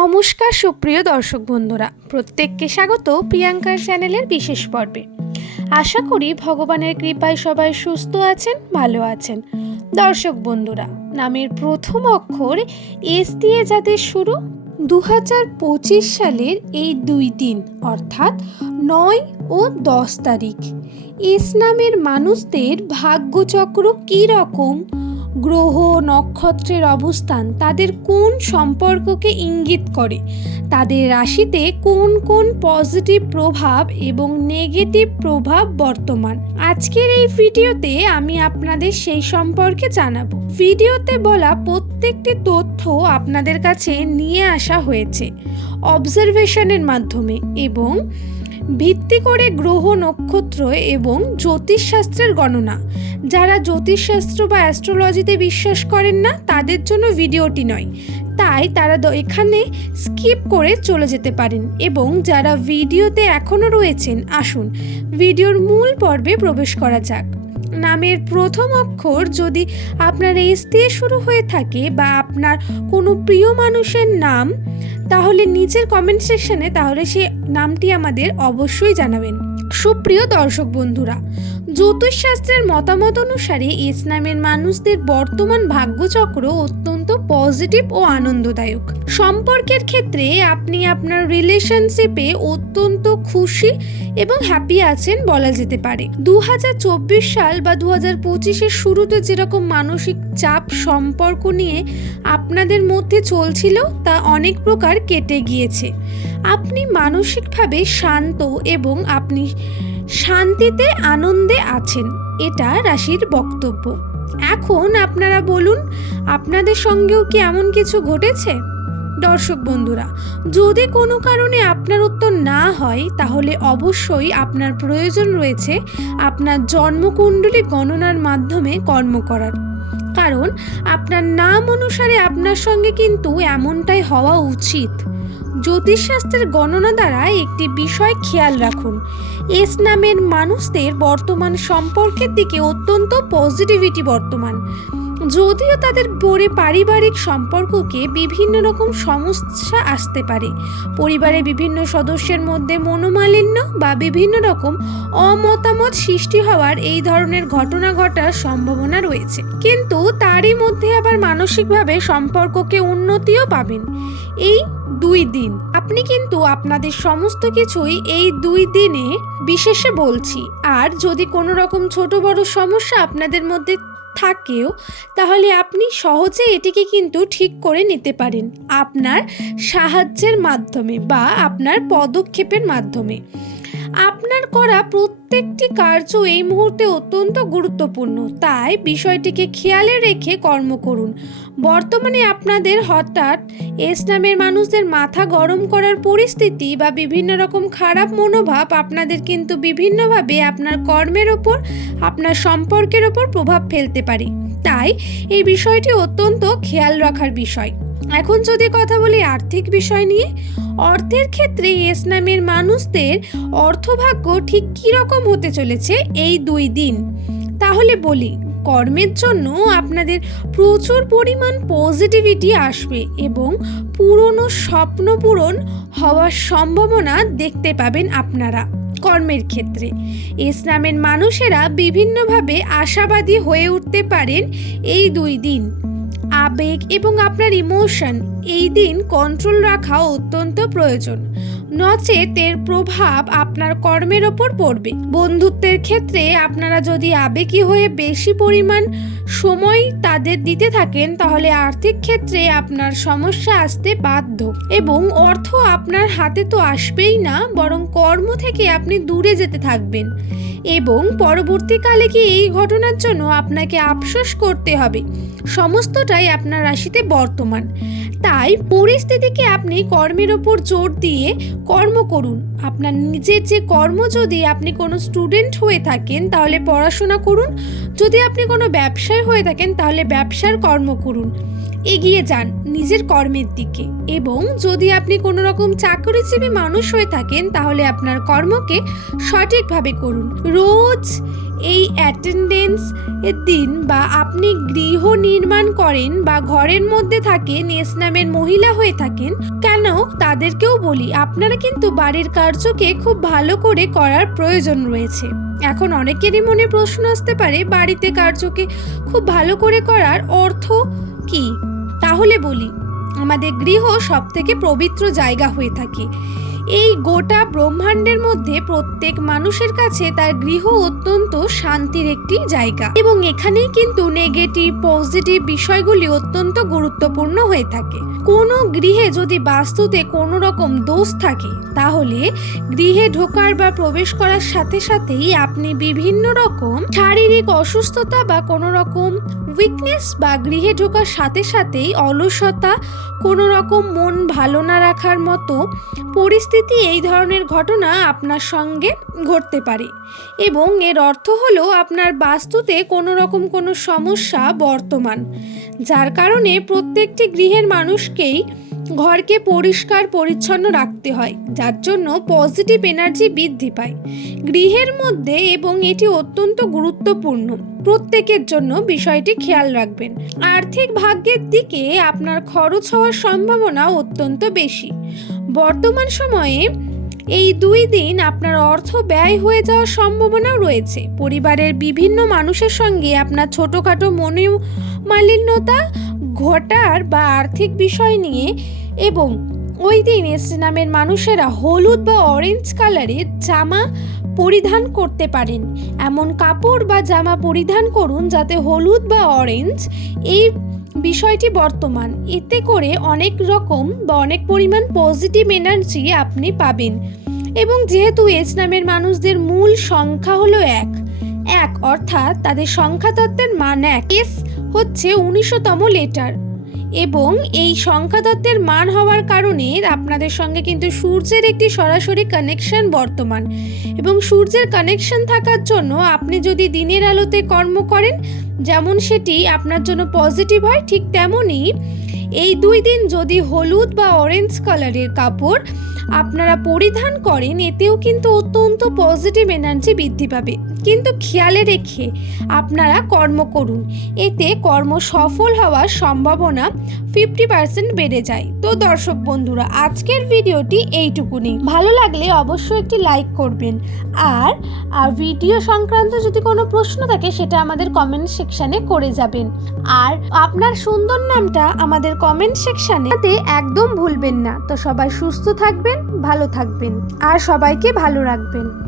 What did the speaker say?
নমস্কার সুপ্রিয় দর্শক বন্ধুরা, প্রত্যেককে স্বাগত প্রিয়াঙ্কার চ্যানেলের বিশেষ পর্বে। আশা করি ভগবানের কৃপায় সবাই সুস্থ আছেন, ভালো আছেন। দর্শক বন্ধুরা, নামের প্রথম অক্ষর এস দিয়ে যাদের শুরু দু হাজার পঁচিশ সালের এই দুই দিন, অর্থাৎ নয় ও দশ তারিখ। এস নামের মানুষদের ভাগ্যচক্র কী রকম? গ্রহ, নক্ষত্রের অবস্থান তাদের কোন সম্পর্ককে ইঙ্গিত করে? তাদের রাশিতে কোন কোন পজিটিভ প্রভাব এবং নেগেটিভ প্রভাব বর্তমান? আজকের এই ভিডিওতে আমি আপনাদের সেই সম্পর্কে জানাব। ভিডিওতে বলা প্রত্যেকটি তথ্য আপনাদের কাছে নিয়ে আসা হয়েছে অবজারভেশনের মাধ্যমে এবং ভিত্তি করে গ্রহ, নক্ষত্র এবং জ্যোতিষশাস্ত্রের গণনা। যারা জ্যোতিষশাস্ত্র বা অ্যাস্ট্রোলজিতে বিশ্বাস করেন না, তাদের জন্য ভিডিওটি নয়। তাই তারা এখানে স্কিপ করে চলে যেতে পারেন এবং যারা ভিডিওতে এখনও রয়েছেন, আসুন। ভিডিওর মূল পর্বে প্রবেশ করা যাক। নামের প্রথম অক্ষর যদি আপনার এস দিয়ে শুরু হয়ে থাকে বা আপনার কোনো প্রিয় মানুষের নাম, তাহলে নিচের কমেন্ট সেকশনে তাহলে সে নামটি আমাদের অবশ্যই জানাবেন। সুপ্রিয় দর্শক বন্ধুরা জ্যোতিষশাস্ত্রের মতামত অনুসারে ইসলামের মানুষদের বর্তমান ভাগ্যচক্র অত্যন্ত পজিটিভ ও আনন্দদায়ক। সম্পর্কের ক্ষেত্রে আপনি আপনার রিলেশনশিপে অত্যন্ত খুশি এবং হ্যাপি আছেন বলা যেতে পারে। দু হাজার চব্বিশ সাল বা দু হাজার পঁচিশের শুরুতে যেরকম মানসিক চাপ সম্পর্ক নিয়ে আপনাদের মধ্যে চলছিল, তা অনেক প্রকার কেটে গিয়েছে। আপনি মানসিকভাবে শান্ত এবং আপনি শান্তিতে, আনন্দে আছেন। এটা রাশির বক্তব্য। এখন আপনারা বলুন, আপনাদের সঙ্গেও কি এমন কিছু ঘটেছে? দর্শক বন্ধুরা, যদি কোনো কারণে আপনার উত্তর না হয়, তাহলে অবশ্যই আপনার প্রয়োজন রয়েছে আপনার জন্মকুণ্ডলী গণনার মাধ্যমে কর্ম করার। কারণ, আপনার নাম অনুসারে আপনার সঙ্গে কিন্তু এমনটাই হওয়া উচিত। জ্যোতিষশাস্ত্রের গণনা দ্বারা একটি বিষয় খেয়াল রাখুন। এস নামের মানুষদের বর্তমান সম্পর্কের দিকে অত্যন্ত পজিটিভিটি বর্তমান। যদিও তাদের পরে পারিবারিক সম্পর্ককে বিভিন্ন রকম সমস্যা আসতে পারে। পরিবারে বিভিন্ন সদস্যের মধ্যে মনোমালিন্য বা বিভিন্ন রকম অমতামত সৃষ্টি হওয়ার এই ধরনের ঘটনা ঘটার সম্ভাবনা রয়েছে। কিন্তু তারই মধ্যে আবার মানসিকভাবে সম্পর্ককে উন্নতিও পাবেন। এই দুই দিন। আপনি কিন্তু আপনাদের সমস্ত কিছুই এই দুই দিনে বিশেষে বলছি। আর যদি কোনো রকম ছোট বড় সমস্যা আপনাদের মধ্যে থাকেও, তাহলে আপনি সহজে এটিকে কিন্তু ঠিক করে নিতে পারেন। আপনার সাহায্যের মাধ্যমে বা আপনার পদক্ষেপের মাধ্যমে। আপনার করা প্রত্যেকটি কার্য এই মুহূর্তে অত্যন্ত গুরুত্বপূর্ণ। তাই বিষয়টিকে খেয়ালে রেখে কর্ম করুন। বর্তমানে আপনাদের হঠাৎ এস নামের মানুষদের মাথা গরম করার পরিস্থিতি বা বিভিন্ন রকম খারাপ মনোভাব আপনাদের কিন্তু বিভিন্নভাবে আপনার কর্মের ওপর, আপনার সম্পর্কের ওপর প্রভাব ফেলতে পারে। তাই এই বিষয়টি অত্যন্ত খেয়াল রাখার বিষয়। এখন যদি কথা বলি আর্থিক বিষয় নিয়ে, অর্থের ক্ষেত্রে এস নামের মানুষদের অর্থভাগ্য ঠিক কীরকম হতে চলেছে এই দুই দিন? তাহলে বলি, কর্মের জন্য আপনাদের প্রচুর পরিমাণ পজিটিভিটি আসবে এবং পুরনো স্বপ্ন পূরণ হওয়ার সম্ভাবনা দেখতে পাবেন আপনারা কর্মের ক্ষেত্রে। ইসলামের মানুষেরা বিভিন্নভাবে আশাবাদী হয়ে উঠতে পারেন এই দুই দিন। আবেগ এবং আপনার ইমোশন এই দিন কন্ট্রোল রাখা অত্যন্ত প্রয়োজন। নচেত এর প্রভাব আপনার কর্মের ওপর পড়বে। বন্ধুত্বের ক্ষেত্রে আপনারা যদি আবেগী হয়ে বেশি পরিমাণ সময় তাদের দিতে থাকেন, তাহলে আর্থিক ক্ষেত্রে আপনার সমস্যা আসতে বাধ্য। এবং অর্থ আপনার হাতে তো আসবেই না, বরং কর্ম থেকে আপনি দূরে যেতে থাকবেন। এবং পরবর্তীকালে কি এই ঘটনার জন্য আপনাকে আফসোস করতে হবে। সমস্তটাই আপনার রাশিতে বর্তমান। তাই পরিস্থিতিকে আপনি কর্মের ওপর জোর দিয়ে কর্ম করুন। আপনার নিজের যে কর্ম যদি আপনি কোনো স্টুডেন্ট হয়ে থাকেন, তাহলে পড়াশোনা করুন। যদি আপনি কোনো ব্যবসায় হয়ে থাকেন, তাহলে ব্যবসার কর্ম করুন। এগিয়ে যান নিজের কর্মের দিকে। এবং যদি আপনি কোনো রকম চাকরিজীবী মানুষ হয়ে থাকেন, তাহলে আপনার কর্মকে সঠিকভাবে করুন। রোজ এই অ্যাটেন্ডেন্স দিন বা আপনি গৃহ নির্মাণ করেন বা ঘরের মধ্যে থাকেন, এস নামের মহিলা হয়ে থাকেন, কেন? তাদেরকেও বলি, আপনারা কিন্তু বাড়ির কার্যকে খুব ভালো করে করার প্রয়োজন রয়েছে। এখন অনেকেরই মনে প্রশ্ন আসতে পারে, বাড়িতে কার্যকে খুব ভালো করে করার অর্থ কি? তাহলে বলি, আমাদের গৃহ সব থেকে পবিত্র জায়গা হয়ে থাকে। এই গোটা ব্রহ্মাণ্ডের মধ্যে প্রত্যেক মানুষের কাছে তার গৃহ অত্যন্ত শান্তির একটি জায়গা। এবং এখানেই কিন্তু নেগেটিভ পজিটিভ বিষয়গুলি অত্যন্ত গুরুত্বপূর্ণ হয়ে থাকে। কোনো গৃহে যদি বাস্তুতে কোনো রকম দোষ থাকে, তাহলে গৃহে ঢোকার বা প্রবেশ করার সাথে সাথেই আপনি বিভিন্ন রকম শারীরিক অসুস্থতা বা কোনো রকম উইকনেস বা গৃহে ঢোকার সাথে সাথেই অলসতা, কোনো রকম মন ভালো না রাখার মতো পরিস্থিতি, এই ধরনের ঘটনা আপনার সঙ্গে ঘটতে পারে। এবং এর অর্থ হলো আপনার বাস্তুতে কোনো রকম কোনো সমস্যা বর্তমান, যার কারণে প্রত্যেকটি গৃহের মানুষকেই ঘরকে পরিষ্কার পরিচ্ছন্ন রাখতে হয়, যার জন্য পজিটিভ এনার্জি বৃদ্ধি পায়। গৃহের মধ্যে এবং এটি অত্যন্ত গুরুত্বপূর্ণ, প্রত্যেকের জন্য বিষয়টি খেয়াল রাখবেন। আর্থিক ভাগ্যের দিকে আপনার খরচ হওয়ার সম্ভাবনা অত্যন্ত বেশি। বর্তমান সময়ে এই দুই দিন আপনার অর্থ ব্যয় হয়ে যাওয়ার সম্ভাবনাও রয়েছে। পরিবারের বিভিন্ন মানুষের সঙ্গে আপনার ছোটোখাটো মনে মালিন্যতা ঘটার বা আর্থিক বিষয় নিয়ে এবং ওই দিন এস নামের মানুষেরা হলুদ বা অরেঞ্জ কালারের জামা পরিধান করতে পারেন। এমন কাপড় বা জামা পরিধান করুন যাতে হলুদ বা অরেঞ্জ এই বিষয়টি বর্তমান। এতে করে অনেক রকম বা অনেক পরিমাণ পজিটিভ এনার্জি আপনি পাবেন। এবং যেহেতু এস নামের মানুষদের মূল সংখ্যা হলো এক এক অর্থাৎ তাদের সংখ্যাতত্ত্বের মান এক। এস হচ্ছে উনিশতম লেটার এবং এই সংখ্যাতত্ত্বের মান হওয়ার কারণে আপনাদের সঙ্গে কিন্তু সূর্যের একটি সরাসরি কানেকশন বর্তমান। এবং সূর্যের কানেকশন থাকার জন্য আপনি যদি দিনের আলোতে কর্ম করেন, যেমন সেটি আপনার জন্য পজিটিভ হয়, ঠিক তেমনই এই দুই দিন যদি হলুদ বা অরেঞ্জ কালারের কাপড় আপনারা পরিধান করেন, এতেও কিন্তু অত্যন্ত পজিটিভ এনার্জি বৃদ্ধি পাবে। কিন্তু খেয়ালে রেখে আপনারা কর্ম করুন। এতে কর্ম সফল হওয়ার সম্ভাবনা ফিফটি পার্সেন্ট বেড়ে যায়। তো দর্শক বন্ধুরা, আজকের ভিডিওটি এইটুকুনি। ভালো লাগলে অবশ্যই একটি লাইক করবেন। আর আর ভিডিও সংক্রান্ত যদি কোনো প্রশ্ন থাকে, সেটা আমাদের কমেন্ট সেকশানে করে যাবেন। আর আপনার সুন্দর নামটা আমাদের কমেন্ট সেকশানে একদম ভুলবেন না। তো সবাই সুস্থ থাকবেন, ভালো থাকবেন। আর সবাইকে ভালো রাখবেন।